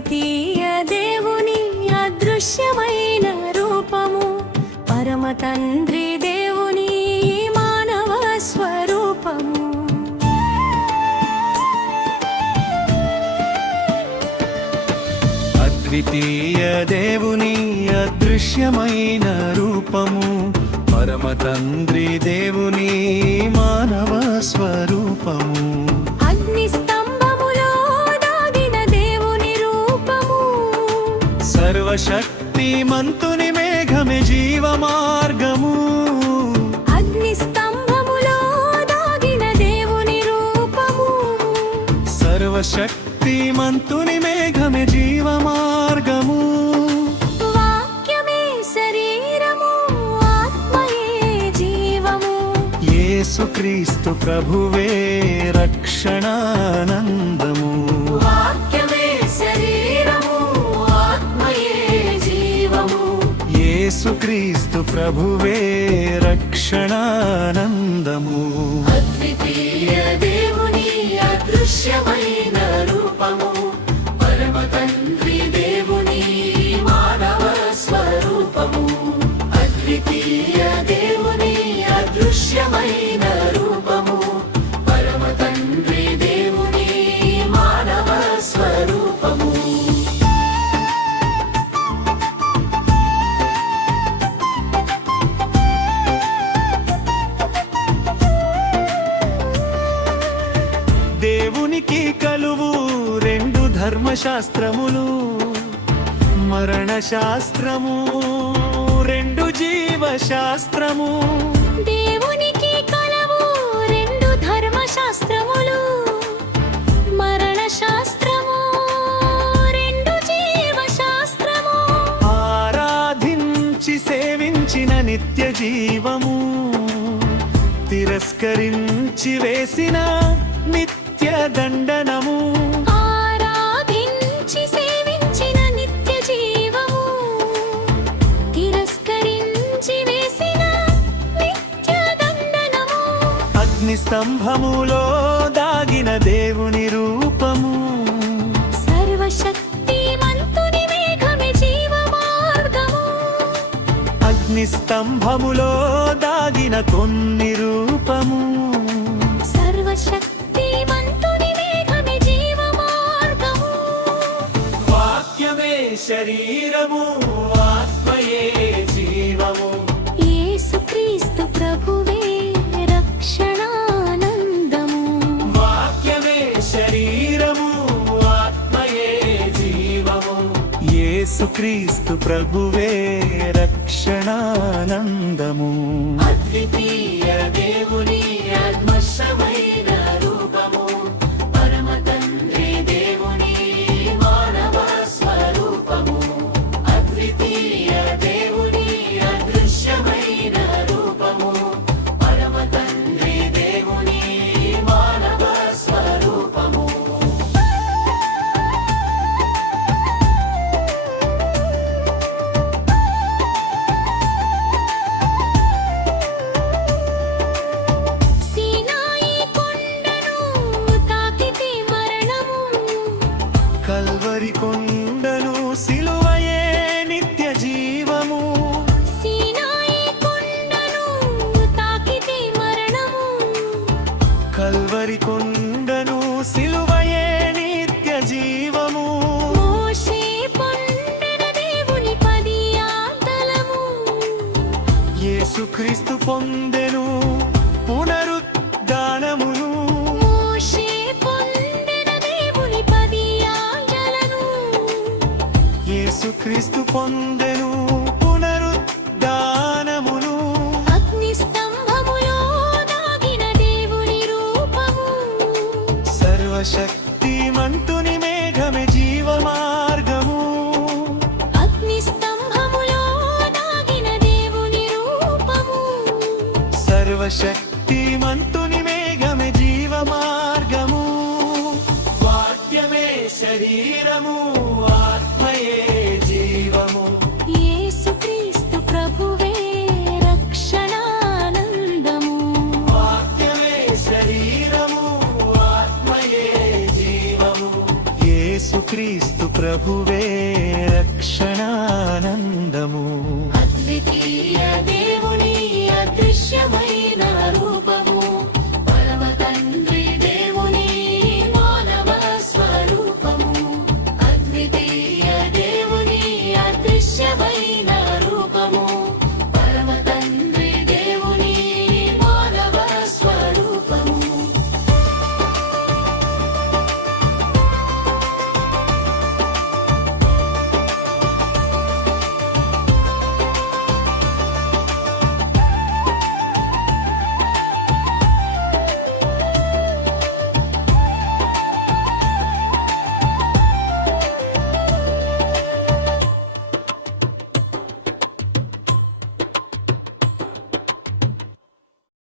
అద్వితీయ దేవుని అదృశ్యమైన రూపము, పరమ తండ్రి దేవుని మానవ స్వరూపము. అద్వితీయ దేవుని అదృశ్యమైన రూపము, పరమ తండ్రి దేవుని మానవ స్వరూపము. అగ్ని స్తంభములో దాగిన దేవుని రూపము, సర్వశక్తిమంతుని మేఘమే జీవ మార్గము. అగ్ని స్తంభములో దాగిన దేవుని రూపము, సర్వశక్తిమంతుని మేఘమే జీవ మార్గము. వాక్యమే శరీరము, ఆత్మయే జీవము. యేసుక్రీస్తు ప్రభువే రక్షణానందము. వాక్యమే శరీరము, ఆత్మయే జీవము. యేసుక్రీస్తు ప్రభువే రక్షణానందము. అద్వితీయ దేవుని అదృశ్యమైన రూపము, పరమ తండ్రి దేవుని మానవ స్వరూపము. అద్వితీయ దేవుని అదృశ్యమైన రూపము, పరమ తండ్రి దేవుని మానవ స్వరూపము. దేవునికి కలువు రెండు ధర్మశాస్త్రములు, మరణ శాస్త్రము రెండు జీవశాస్త్రము. దేవునికి కలవు రెండు ధర్మశాస్త్రములు, మరణ శాస్త్రము రెండు జీవశాస్త్రము. ఆరాధించి సేవించిన నిత్య జీవము, తిరస్కరించి వేసిన నిత్య దండనము. ఆరాధించి సేవించిన నిత్య జీవము, తిరస్కరించి వేసిన నిత్య దండనము. అగ్ని స్తంభములో దాగిన దేవుని రూపము, సర్వశక్తిమంతుని మేఘమే జీవ మార్గము. అగ్ని స్తంభములో దాగిన కొన్ని రూపము, సర్వశక్తిమంతుని మేఘమే జీవ మార్గము. వాక్యమే శరీరము, ఆత్మయే జీవము. యేసుక్రీస్తు ప్రభువే రక్షణానందము. వాక్యమే శరీరము, ఆత్మయే జీవము. యేసుక్రీస్తు ప్రభువే రక్షణానందము. అద్వితీయ దేవుని అద్భుతమైన రూపము, పరమ తండ్రి దేవుని మానవ స్వరూపము. అద్వితీయ దేవుని అదృశ్యమైన రూపము, పరమ తండ్రి దేవుని మానవ స్వరూపము. సీనాయి కొండను తాకితే మరణము, కల్వరి కొండను సిలువయే నిత్య జీవము. సీనాయి కొండను తాకితే మరణము. కల్వరి కొండను సిలువయే నిత్య జీవము. మోషే పొందెన దేవుని పదియాతలము, యేసుక్రీస్తు పొందెను పునరుద్ధానమును. మోషే పొందెన దేవుని పదియాతలను. యేసుక్రీస్తు పొందెను పునరుద్ధానమును. అగ్ని స్తంభములో దాగిన దేవుని రూపము, సర్వశక్తిమంతుని మేఘమే జీవ మార్గము. అగ్ని స్తంభములో దాగిన దేవుని రూపము, సర్వశక్తిమంతుని మేఘమే జీవ మార్గము. వాక్యమే శరీరము, ఆత్మయే జీవము. యేసుక్రీస్తు ప్రభువే రక్షణానందము. యేసుక్రీస్తు ప్రభువే రక్షణానందము. అద్వితీయ దేవుని అదృశ్యమైన రూపము